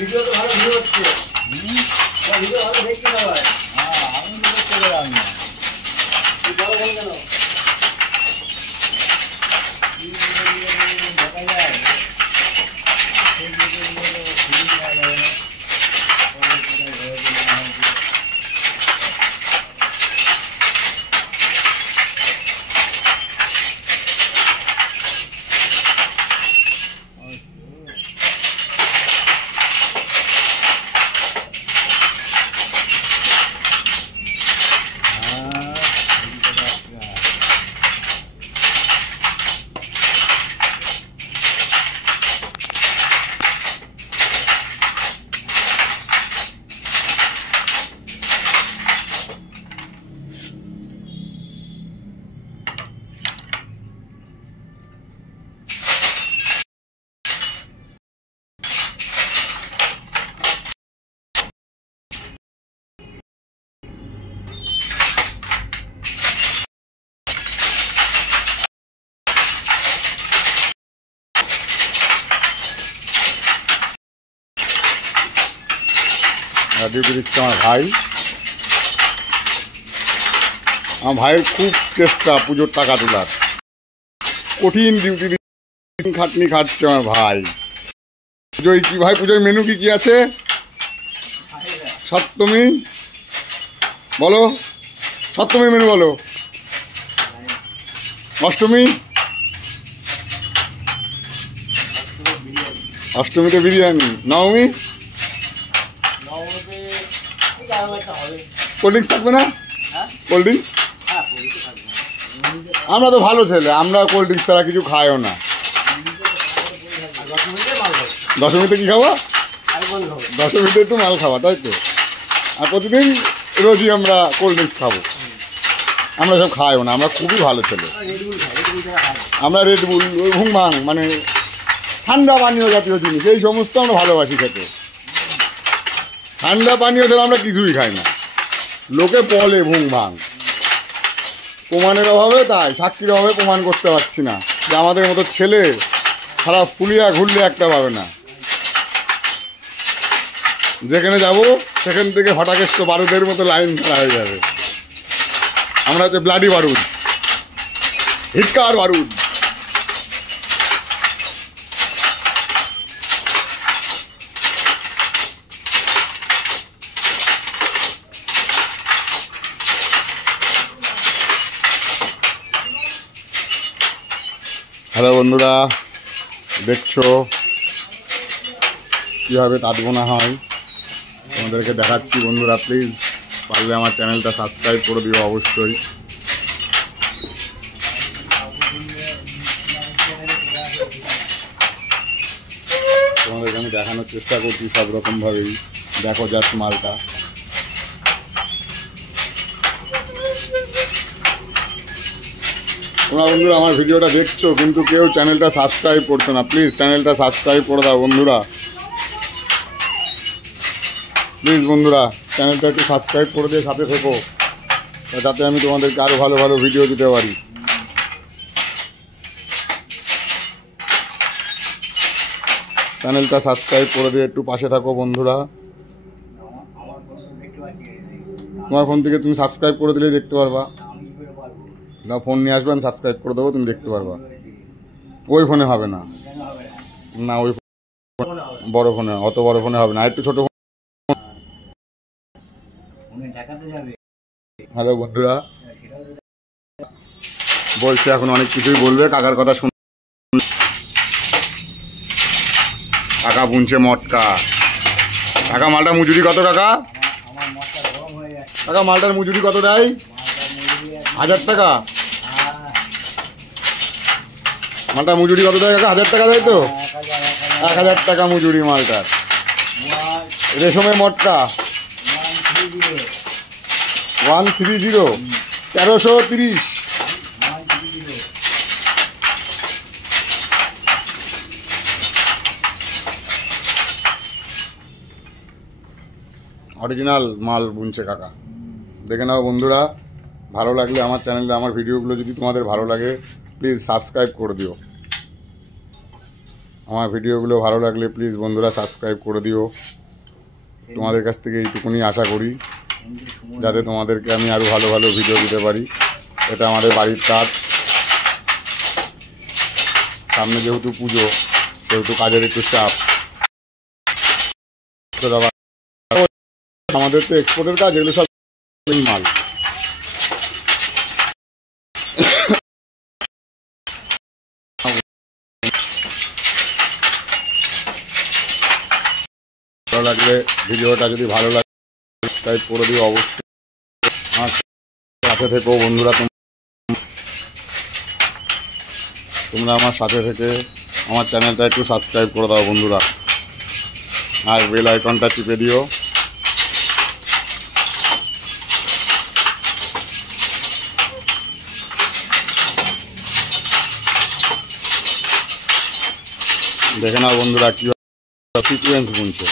Video তো ভালো view হচ্ছে। ভিডিও ভালো দেখছি না ভাই। হ্যাঁ আমি ভিডিও করে রাখলাম। তুই বলো বল কেন? দেখা যায় সেই ভিডিওগুলো ফিল্ম করা যাবে না। ডিউটি দিচ্ছে আমার ভাই। আমার ভাইয়ের খুব চেষ্টা পুজোর টাকা তোলার, কঠিন ডিউটি খাটনি খাটছে আমার ভাই। পুজোয় কি ভাই, পুজোর মেনু কি কি আছে? সপ্তমী বলো, সপ্তমীর মেনু বলো। অষ্টমী, অষ্টমীতে বিরিয়ানি। নবমী কোল্ড ড্রিঙ্কস থাকবে না? কোল্ড ড্রিঙ্কস আমরা তো ভালো ছেলে, আমরা কোল্ড ড্রিঙ্কস ছাড়া কিছু খাইও না। দশমীতে কি খাবো? দশমীতে একটু মাল খাওয়া, তাই তো। আর প্রতিদিন রোজই আমরা কোল্ড ড্রিঙ্কস খাবো। আমরা সব খাইও না, আমরা খুবই ভালো ছেলে। আমরা রেড বুল, ঘুম ভাং, মানে ঠান্ডা পানীয় জাতীয় জিনিস, এই সমস্ত আমরা ভালোবাসি খেতে। ঠান্ডা পানীয় ছাড়া আমরা কিছুই খাই না। লোকে বলে ভুং ভাং, প্রমাণের অভাবে, তাই সাক্ষীর অভাবে প্রমাণ করতে পারছি না যে আমাদের মতো ছেলে সারা ফুলিয়া ঘুরলে একটা পাবে না। যেখানে যাব সেখান থেকে হঠাৎ বারুদের মতো লাইন খাড়া হয়ে যাবে। আমরা হচ্ছে ব্লাডি বারুদ, হিটকার বারুদ। হ্যালো বন্ধুরা, দেখছো কীভাবে তাঁত বোনা হয়, তোমাদেরকে দেখাচ্ছি। বন্ধুরা প্লিজ পারলে আমার চ্যানেলটা সাবস্ক্রাইব করে দিও অবশ্যই। তোমাদেরকে আমি দেখানোর চেষ্টা করছি সব রকমভাবেই। দেখো জাস্ট মালটা। তোমরা বন্ধুরা আমার ভিডিওটা দেখছো কিন্তু কেউ চ্যানেলটা সাবস্ক্রাইব করছো না। প্লিজ চ্যানেলটা সাবস্ক্রাইব করে দাও বন্ধুরা, প্লিজ বন্ধুরা চ্যানেলটা একটু সাবস্ক্রাইব করে দিয়ে সাথে থেকো, যাতে আমি তোমাদেরকে আরও ভালো ভালো ভিডিও দিতে পারি। চ্যানেলটা সাবস্ক্রাইব করে দিয়ে একটু পাশে থাকো বন্ধুরা। তোমার ফোন থেকে তুমি সাবস্ক্রাইব করে দিলেই দেখতে পারবা। না ফোন নিয়ে আসবে, আমি সাবস্ক্রাইব করে দেবো, তুমি দেখতে পারবা। ওই ফোনে হবে না, না ওই বড় ফোনে, অত বড় ফোনে হবে না, একটু ছোট ফোন। হ্যালো বন্ধুরা, বলছে এখন অনেক কিছুই বলবে, কাকার কথা শুন। কাকা বুনছে মটকা। কাকা মালটার মজুরি কত? কাকা কাকা মালটার মজুরি কত দেয়? 1000 টাকা। মালটার মজুরি কত দেয় কাকা? 1000 টাকা দেয় তো? 1000 টাকা মজুরি মালটার। রেশমের মটকা 130, 1330। অরিজিনাল মাল বুনছে কাকা। দেখে নাও বন্ধুরা, ভালো লাগলে আমার চ্যানেলে আমার ভিডিওগুলো যদি তোমাদের ভালো লাগে প্লিজ সাবস্ক্রাইব করে দিও। আমার ভিডিওগুলো ভালো লাগলে প্লিজ বন্ধুরা সাবস্ক্রাইব করে দিও। তোমাদের কাছ থেকে এইটুকুনি আশা করি, যাতে তোমাদেরকে আমি আরও ভালো ভালো ভিডিও দিতে পারি। এটা আমাদের বাড়ির কাজ, সামনে যেহেতু পুজো সেহেতু কাজের একটু চাপ। আমাদের তো এক্সপোর্টের কাজ, এগুলো সব মাল। ভালো লাগলে ভিডিওটা যদি ভালো লাগে সাবস্ক্রাইব করে দিও অবশ্যই। আমার সাথে থেকেও বন্ধুরা, তোমরা আমার সাথে থেকে আমার চ্যানেলটা একটু সাবস্ক্রাইব করে দাও বন্ধুরা, আর বেল আইকনটা চিপে দিও। দেখে নাও বন্ধুরা কীভাবে সিকুয়েন্স বুনছে।